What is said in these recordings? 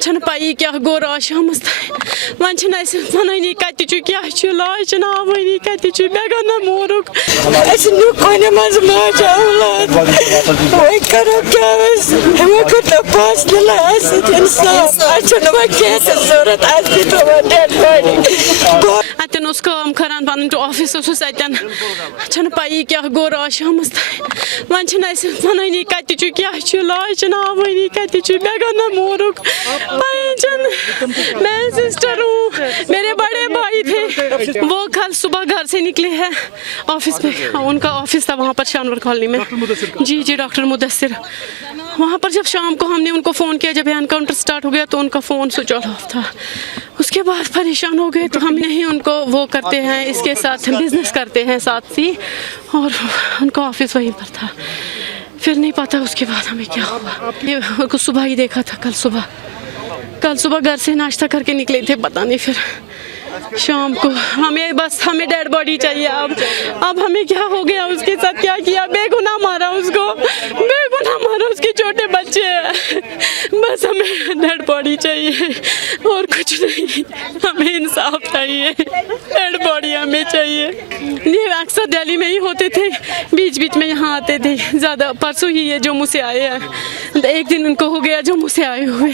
छन पाई क्या गो राशमस वन छन ऐसे वनानी कति छु क्या छु लाज ना वनी कति छु बेगा ना मोरुक ऐसे नु कोने मज माज औलाद ओए करो क्या बस हम को तो पास दिला ऐसे इंसान अच्छा ना कैसे जरूरत आती तो डेड बॉडी अतन उसको हम खरान पन तो ऑफिस उस अतन छन पाई क्या गो राशमस वन छन ऐसे वनानी कति छु क्या छु लाज ना वनी कति छु बेगा ना मोरुक मैं सिस्टर हूँ, मेरे बड़े भाई थे, वो कल सुबह घर से निकले हैं ऑफिस में, उनका ऑफिस था वहाँ पर शानवर कॉलोनी में। जी जी डॉक्टर मुदस्सिर। वहाँ पर जब शाम को हमने उनको फ़ोन किया, जब एनकाउंटर स्टार्ट हो गया तो उनका फ़ोन स्विच ऑफ था। उसके बाद परेशान हो गए तो हम नहीं उनको वो करते हैं, इसके साथ बिजनेस करते हैं साथ ही, और उनका ऑफिस वहीं पर था। फिर नहीं पता उसके बाद हमें क्या हुआ, ये सुबह ही देखा था। कल सुबह घर से नाश्ता करके निकले थे, पता नहीं फिर शाम को हमें डेड बॉडी चाहिए। अब हमें क्या हो गया, उसके साथ क्या किया, बेगुनाह मारा उसको, बेगुनाह मारा, उसके छोटे बच्चे हैं। बस हमें डेड बॉडी चाहिए और कुछ नहीं, हमें इंसाफ चाहिए, डेड बॉडी हमें चाहिए। ये अक्सर दिल्ली में ही होते थे, बीच बीच में यहाँ आते थे। ज़्यादा परसों ही ये जम्मू से आए हैं, एक दिन उनको हो गया जम्मू से आए हुए।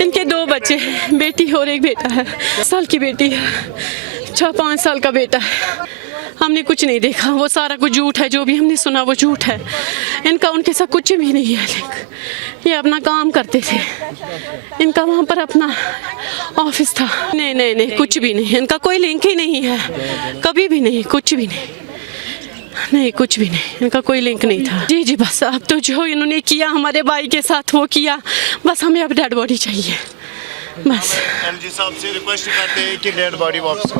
इनके 2 बच्चे हैं, बेटी और एक बेटा है, साल की बेटी है, 6-5 साल का बेटा है। हमने कुछ नहीं देखा, वो सारा कुछ झूठ है, जो भी हमने सुना वो झूठ है। इनका उनके साथ कुछ भी नहीं है, ये अपना काम करते थे, इनका वहाँ पर अपना ऑफिस था। नहीं कुछ भी नहीं, इनका कोई लिंक ही नहीं है, कभी भी नहीं, कुछ भी नहीं, कुछ भी नहीं, इनका कोई लिंक नहीं था। जी बस अब तो जो इन्होंने किया हमारे भाई के साथ वो किया, बस हमें अब डेड बॉडी चाहिए बस। एमजी साहब से रिक्वेस्ट करते हैं कि डेड बॉडी वापस